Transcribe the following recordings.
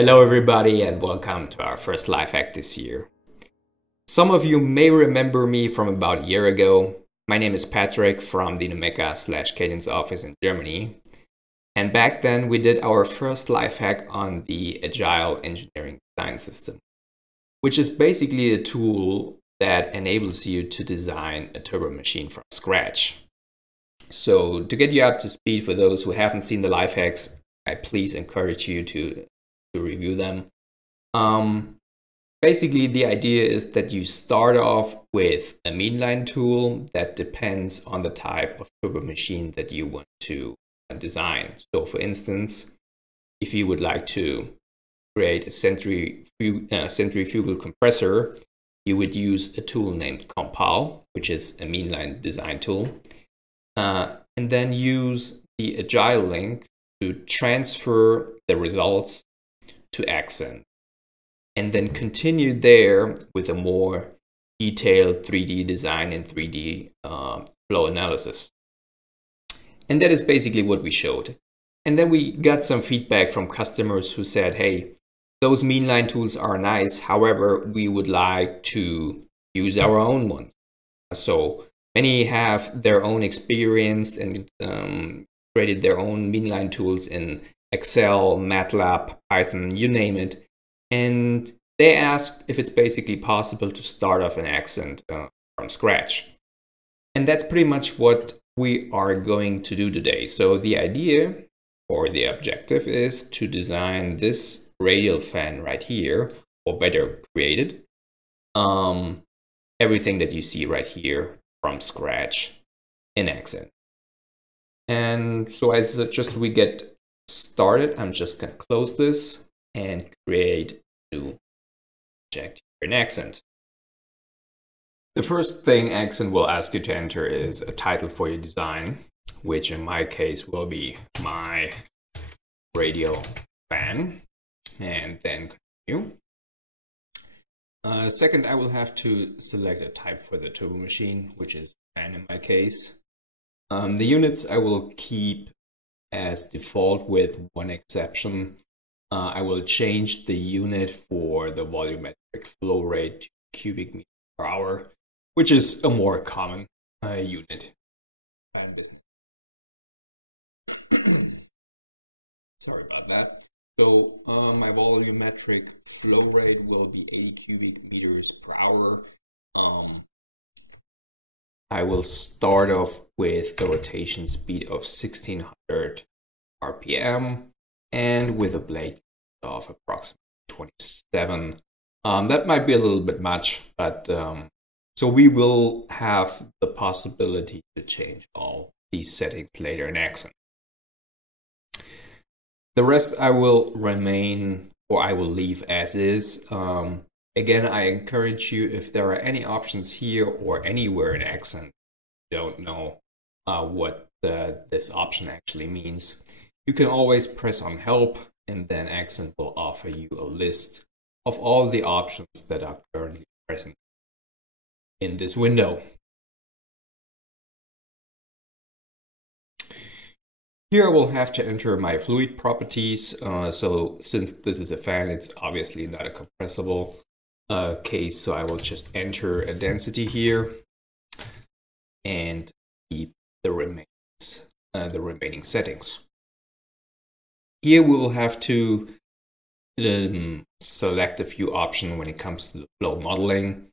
Hello everybody and welcome to our first Lifehack this year. Some of you may remember me from about a year ago. My name is Patrick from the NUMECA/Cadence office in Germany. And back then we did our first Lifehack on the Agile engineering design system, which is basically a tool that enables you to design a turbo machine from scratch. So to get you up to speed, for those who haven't seen the Lifehacks, I please encourage you to review them. Basically, the idea is that you start off with a meanline tool that depends on the type of turbo machine that you want to design. So for instance, if you would like to create a centrifugal compressor, you would use a tool named Compile, which is a meanline design tool, and then use the Agile link to transfer the results to AxCent, and then continue there with a more detailed 3D design and 3D flow analysis. And that is basically what we showed. And then we got some feedback from customers who said, hey, those meanline tools are nice. However, we would like to use our own ones. So many have their own experience and created their own meanline tools in Excel, MATLAB, Python, you name it. And they asked if it's basically possible to start off an AxCent from scratch. And that's pretty much what we are going to do today. So the idea or the objective is to design this radial fan right here, or better, create it. Everything that you see right here from scratch in AxCent. And so as just we get started, I'm just going to close this and create a new project here in AxCent. The first thing AxCent will ask you to enter is a title for your design, which in my case will be my radial fan, and then continue. Second, I will have to select a type for the turbo machine, which is fan in my case. The units I will keep as default with one exception. I will change the unit for the volumetric flow rate to cubic meter per hour, which is a more common unit fan business. Sorry about that. So my volumetric flow rate will be 80 cubic meters per hour. I will start off with a rotation speed of 1600 RPM and with a blade of approximately 27. That might be a little bit much, but so we will have the possibility to change all these settings later in AxCent. The rest I will remain, or I will leave as is. Again, I encourage you, if there are any options here or anywhere in AxCent you don't know what this option actually means, you can always press on help, and then AxCent will offer you a list of all the options that are currently present in this window. Here I will have to enter my fluid properties. So since this is a fan, it's obviously not a compressible case, so I will just enter a density here and keep the remaining settings. Here we will have to select a few options when it comes to the flow modeling.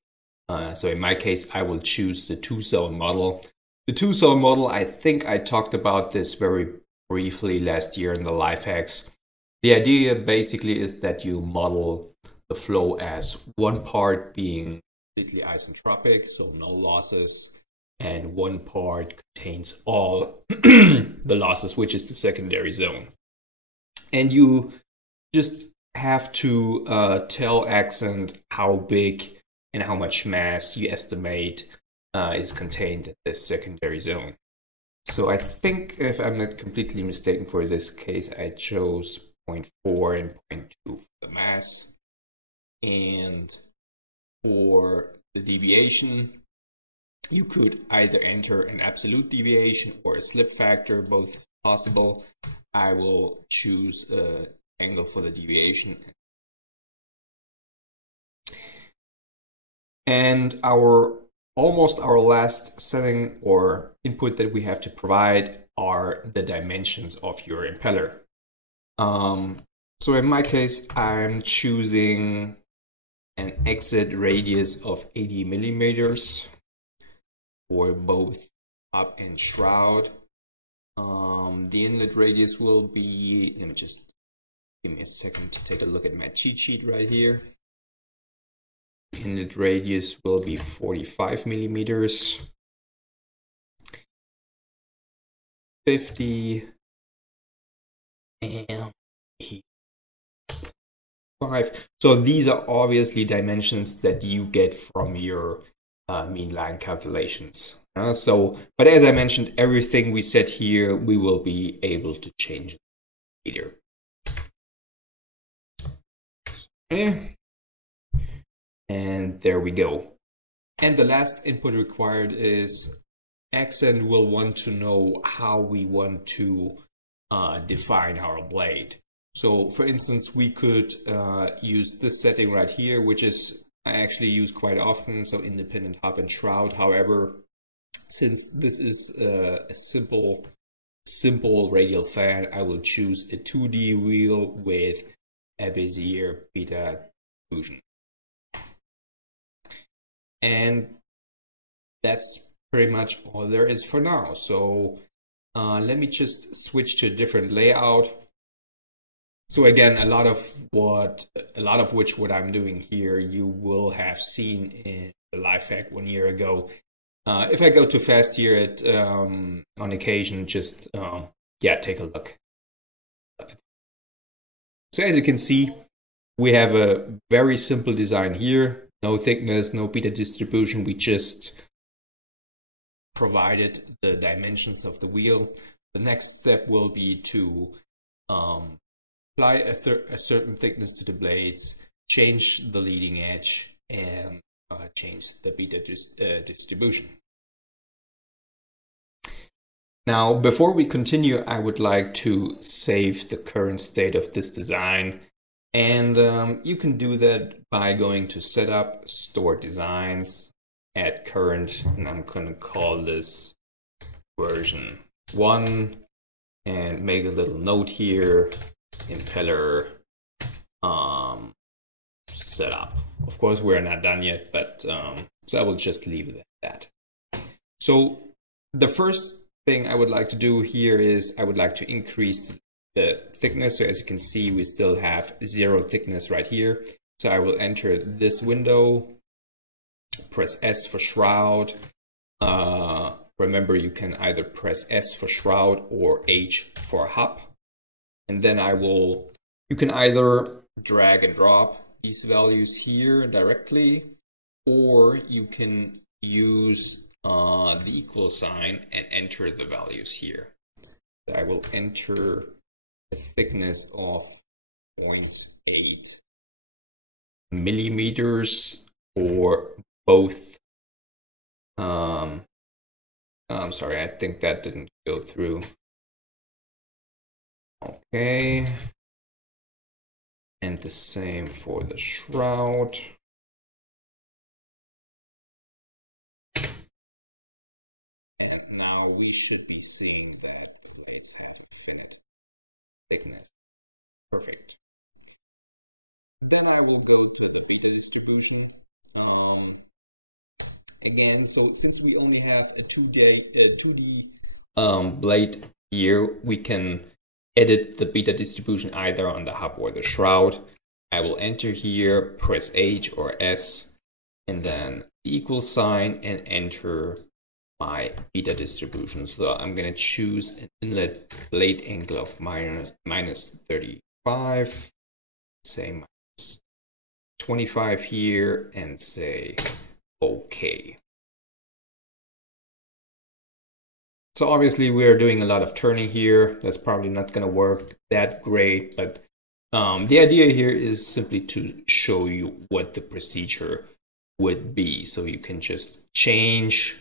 So in my case, I will choose the two-zone model. The two-zone model, I think I talked about this very briefly last year in the Lifehacks. The idea basically is that you model the flow as one part being completely isentropic, so no losses, and one part contains all the losses, which is the secondary zone. And you just have to tell AxCent how big and how much mass you estimate is contained in this secondary zone. So I think, if I'm not completely mistaken, for this case, I chose 0.4 and 0.2 for the mass. And for the deviation, you could either enter an absolute deviation or a slip factor, both possible. I will choose an angle for the deviation And almost our last setting or input that we have to provide are the dimensions of your impeller. So in my case, I'm choosing an exit radius of 80 millimeters for both hub and shroud. The inlet radius will be, let me just give me a second to take a look at my cheat sheet right here. The inlet radius will be 45 millimeters. 50 and 5. So these are obviously dimensions that you get from your mean line calculations. But as I mentioned, everything we set here, we will be able to change later. Okay. And there we go. And the last input required is AxCent will want to know how we want to define our blade. So for instance, we could use this setting right here, which is I actually use quite often, so independent hub and shroud. However, since this is a simple radial fan, I will choose a 2D wheel with a bezier beta diffusion. And that's pretty much all there is for now. So let me just switch to a different layout. So again, a lot of which what I'm doing here, you will have seen in the Lifehack 1 year ago. If I go too fast here on occasion, just take a look. So as you can see, we have a very simple design here. No thickness, no beta distribution. We just provided the dimensions of the wheel. The next step will be to apply a certain thickness to the blades, change the leading edge, and change the beta distribution. Now, before we continue, I would like to save the current state of this design. And you can do that by going to Setup, Store Designs, Add Current, and I'm going to call this version 1, and make a little note here, impeller setup. Of course, we're not done yet, but so I will just leave it at that. So the first thing I would like to do here is I would like to increase the thickness. So as you can see, we still have 0 thickness right here. So I will enter this window, press S for shroud. Remember, you can either press S for shroud or H for hub. And then you can either drag and drop these values here directly, or you can use the equal sign and enter the values here. So I will enter a thickness of 0.8 millimeters for both. I'm sorry, I think that didn't go through. Okay. And the same for the shroud. And now we should be seeing that the blades have a finite thickness. Perfect. Then I will go to the beta distribution. Again, so since we only have a 2D blade here, we can edit the beta distribution either on the hub or the shroud. I will enter here, press H or S, and then the equal sign and enter my beta distribution. So I'm going to choose an inlet blade angle of minus 35, say minus 25 here, and say OK. So obviously we are doing a lot of turning here. That's probably not going to work that great, but the idea here is simply to show you what the procedure would be. So you can just change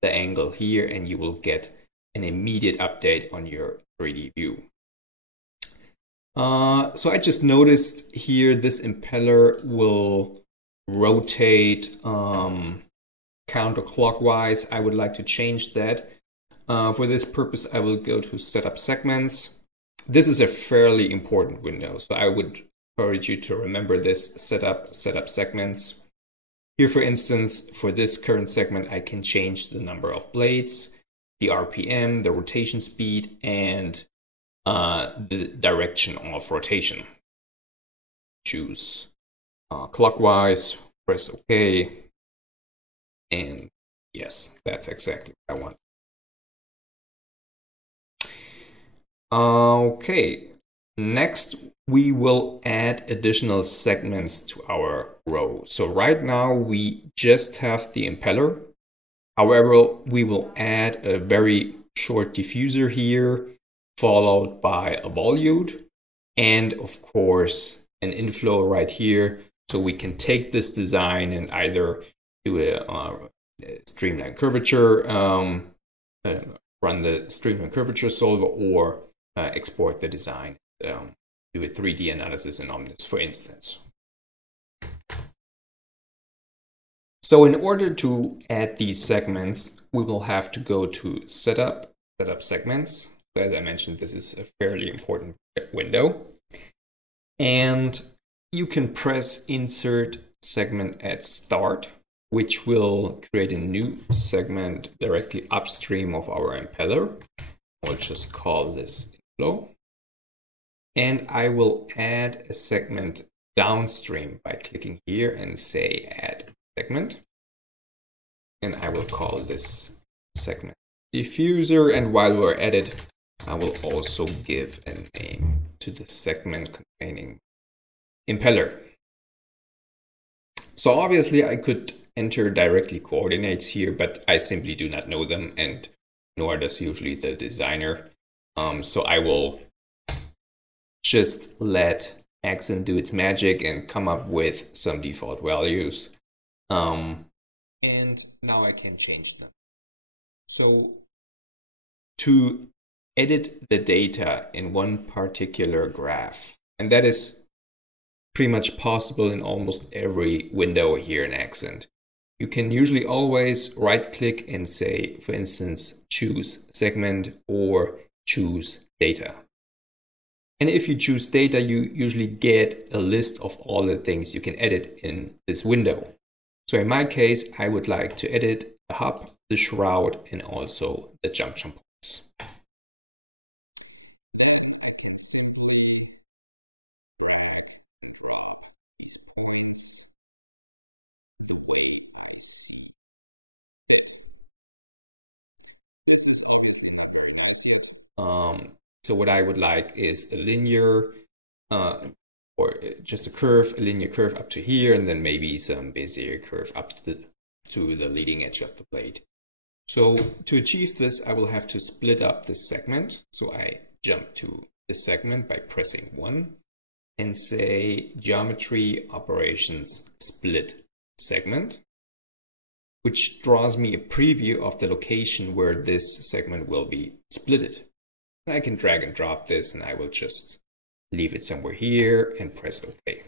the angle here and you will get an immediate update on your 3D view. So I just noticed here this impeller will rotate counterclockwise, I would like to change that. For this purpose, I will go to Setup Segments. This is a fairly important window, so I would encourage you to remember this Setup Segments. Here, for instance, for this current segment, I can change the number of blades, the RPM, the rotation speed, and the direction of rotation. Choose clockwise, press OK, and yes, that's exactly what I want. Okay, next we will add additional segments to our row. So right now we just have the impeller. However, we will add a very short diffuser here, followed by a volute, and of course an inflow right here. So we can take this design and either do a streamline curvature, run the streamline curvature solver, or export the design, do a 3D analysis in Omnis, for instance. So in order to add these segments, we will have to go to Setup Segments. So as I mentioned, this is a fairly important window. And you can press Insert Segment at Start, which will create a new segment directly upstream of our impeller. We'll just call this inflow. And I will add a segment downstream by clicking here and say Add Segment. And I will call this segment diffuser. And while we're at it, I will also give a name to the segment containing impeller. So obviously I could enter directly coordinates here, but I simply do not know them, and nor does usually the designer. So I will just let AxCent do its magic and come up with some default values. And now I can change them. So to edit the data in one particular graph, and that is pretty much possible in almost every window here in AxCent. You can usually always right-click and say, for instance, choose segment or choose data. And if you choose data, you usually get a list of all the things you can edit in this window. So in my case, I would like to edit the hub, the shroud, and also the junction points. Then I can simply drag and drop these points the way I see fit. This is obviously not very nice yet. So what I would like is a linear or just a linear curve up to here, and then maybe some bezier curve up to the leading edge of the blade. So to achieve this, I will have to split up this segment. So I jump to this segment by pressing 1 and say Geometry Operations Split Segment, which draws me a preview of the location where this segment will be splitted. I can drag and drop this, and I will just leave it somewhere here and press OK.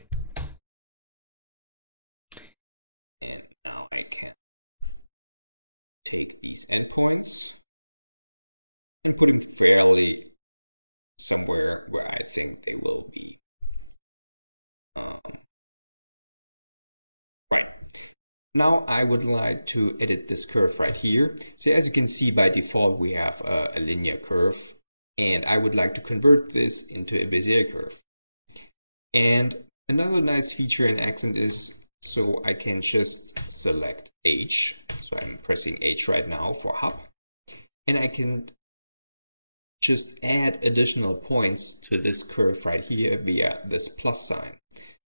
And now I can take these endpoints and put them fairly somewhere where I think they will be. Right. Now I would like to edit this curve right here. So as you can see, by default, we have a linear curve, and I would like to convert this into a bezier curve. And another nice feature in AxCent is, so I can just select H. So I'm pressing H right now for hub, and I can just add additional points to this curve right here via this plus sign.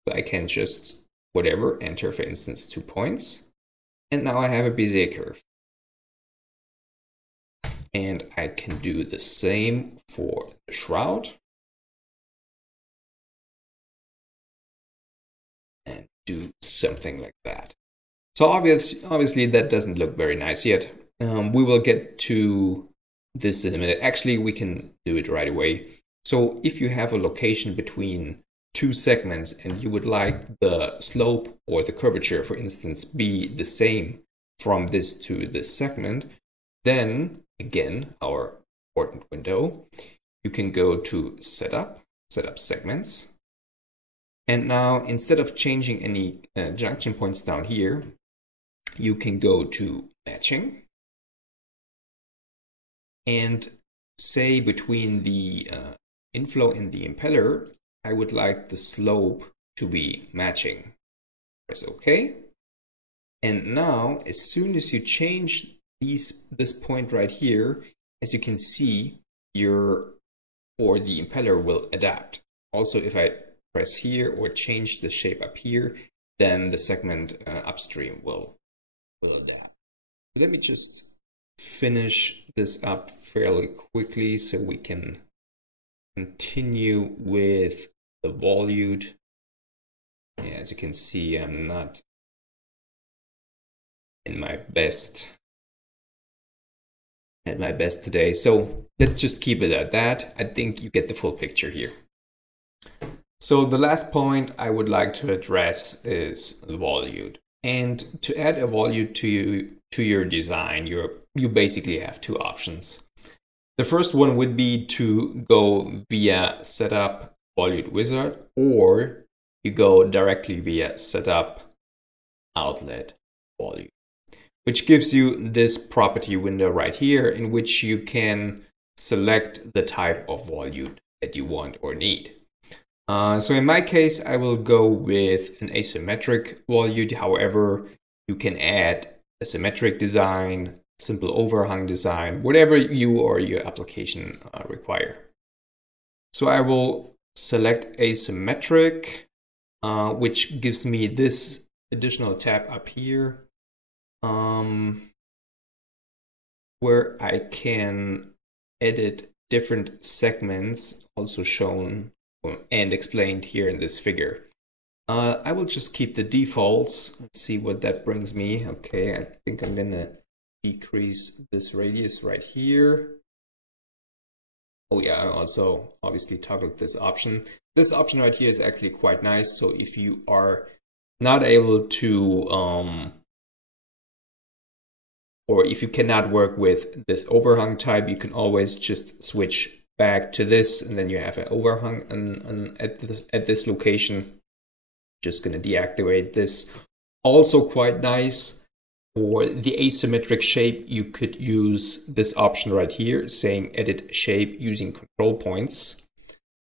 So I can just enter, for instance, 2 points. And now I have a bezier curve. And I can do the same for the shroud. And do something like that. So obviously that doesn't look very nice yet. We will get to this in a minute. Actually, we can do it right away. So if you have a location between two segments and you would like the slope or the curvature, for instance, be the same from this to this segment, then again, our important window, you can go to Setup, Setup Segments. And now, instead of changing any junction points down here, you can go to Matching and say between the inflow and the impeller, I would like the slope to be matching. Press OK. And now, as soon as you change this point right here, as you can see, the impeller will adapt. Also, if I press here or change the shape up here, then the segment upstream will adapt. So let me just finish this up fairly quickly so we can continue with the volute. Yeah, as you can see, I'm not at my best today. So let's just keep it at that. I think you get the full picture here. So the last point I would like to address is the volute. And to add a volute to your design, you basically have two options. The first one would be to go via Setup Volute Wizard, or you go directly via Setup Outlet Volute, which gives you this property window right here in which you can select the type of volute that you want or need. So in my case, I will go with an asymmetric volute. However, you can add a symmetric design, simple overhang design, whatever you or your application require. So I will select asymmetric, which gives me this additional tab up here, where I can edit different segments, also shown and explained here in this figure. I will just keep the defaults. Let's see what that brings me. Okay, I think I'm gonna decrease this radius right here. Oh yeah, I also obviously toggled this option. This option right here is actually quite nice. So if you are not able to, or if you cannot work with this overhang type, you can always just switch back to this, and then you have an overhang at this location. Just going to deactivate this. Also quite nice for the asymmetric shape, you could use this option right here saying edit shape using control points.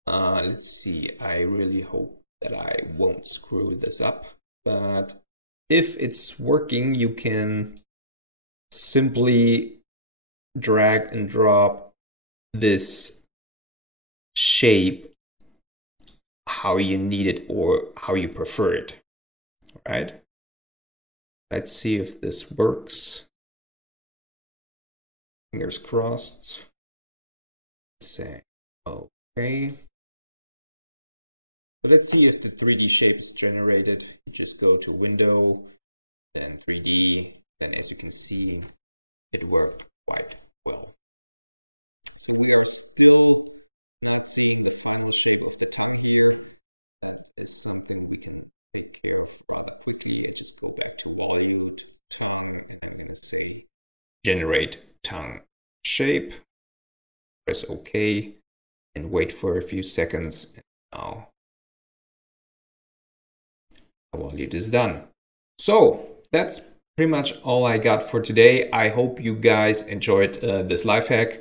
Let's see, I really hope that I won't screw this up, but if it's working, you can simply drag and drop this shape how you need it or how you prefer it. All right, let's see if this works. Fingers crossed. Let's say okay. So let's see if the 3D shape is generated. You just go to Window, then 3D. Then as you can see, it worked quite well. So we are still not seeing the final shape of the tongue here. That is something we can take care of rather quickly. I just go back to Volute, Tongue, and I'm going to say Generate Tongue Shape. Press OK and wait for a few seconds. And now the volute is done. So that's pretty much all I got for today. I hope you guys enjoyed this life hack.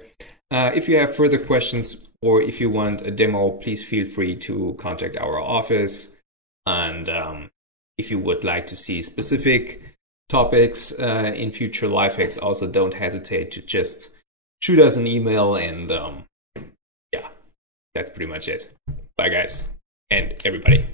If you have further questions or if you want a demo, please feel free to contact our office. And if you would like to see specific topics in future life hacks, also don't hesitate to just shoot us an email. And yeah, that's pretty much it. Bye guys and everybody.